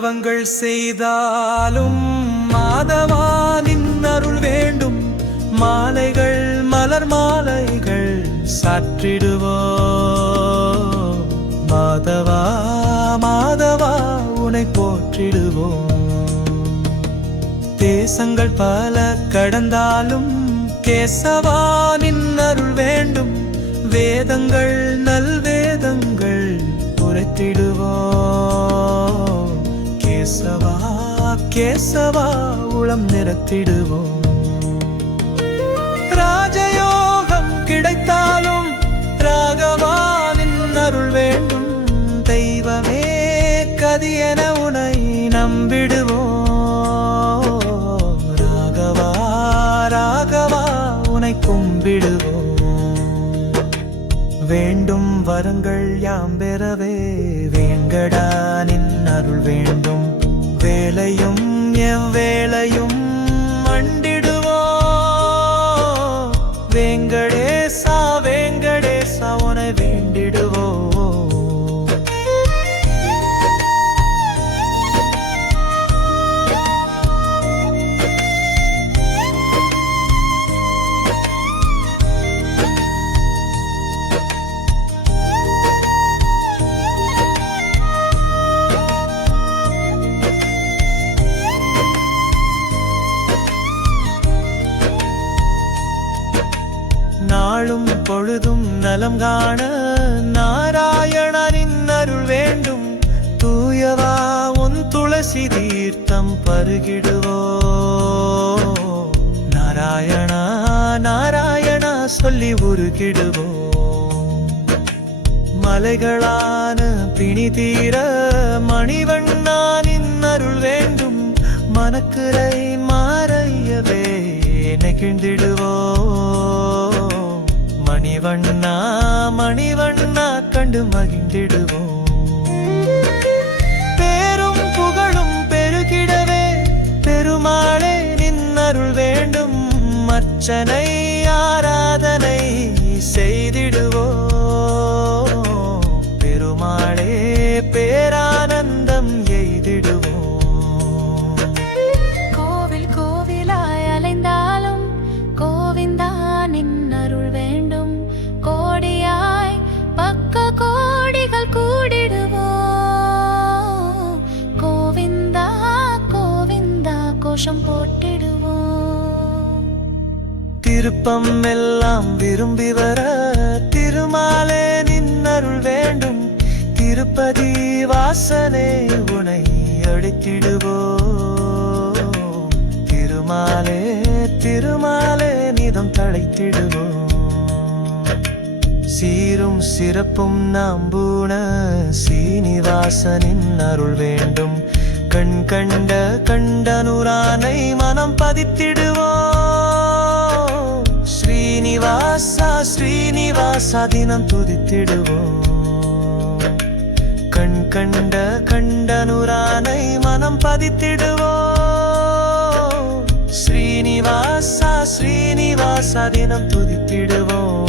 பாவங்கள் செய்தாலும் மாதவானின் அருள் வேண்டும். மாலைகள் மலர் மாலைகள் சாற்றிடுவோ. மாதவா மாதவா உனை போற்றிடுவோம். தேசங்கள் பல கடந்தாலும் கேசவானின் அருள் வேண்டும். வேதங்கள் நல்வே உளம் ராஜயோகம் கிடைத்தாலும் ராகவானின் அருள் வேண்டும். தெய்வமே கதி என உனை நம்பிடுவோம். ராகவா ராகவா உனை கும்பிடுவோம். வேண்டும் வரங்கள் யாம் பெறவே வேங்கடா நின் அருள் வேண்டும். நாளும் பொழுதும் நலம் காண நாராயணனின் அருள் வேண்டும். தூயவா உன் துளசி தீர்த்தம் பருகிடுவோ. நாராயணா நாராயணா சொல்லி உருகிடுவோ. மலைகளான பிணி தீர மணிவண்ணானின் அருள் வேண்டும். மனக்குறை மாறையவே நெகிழ்ந்திடுவோ. மணிவண்ணா மணிவண்ணா கண்டு மகிழ்ந்திடுவோம். பேரும் புகழும் பெருகிடவே பெருமாளே நின்னருள் வேண்டும். அர்ச்சனை ஆராதனை செய்திடுவோம். விருப்பம் எல்லாம் விரும்பி வர திருமாலே நின்னருள் வேண்டும். திருப்பதி வாசனே உனை அடித்திடுவோ திருமாலே திருமாலே நிதம் தழைத்திடுவோம். சீரும் சிறப்பும் நாம்பூண சீனிவாசனின் அருள் வேண்டும். கண் கண்ட கண்டனுரானை மனம் பதித்திடு ஸ்ரீனிவாசா ஸ்ரீனிவாசா தினம் துதித்திடுவோம் கண் கண்ட கண்டனுரானை மனம் பதித்திடுவோம் ஸ்ரீனிவாசா ஸ்ரீனிவாசா தினம் துதித்திடுவோம்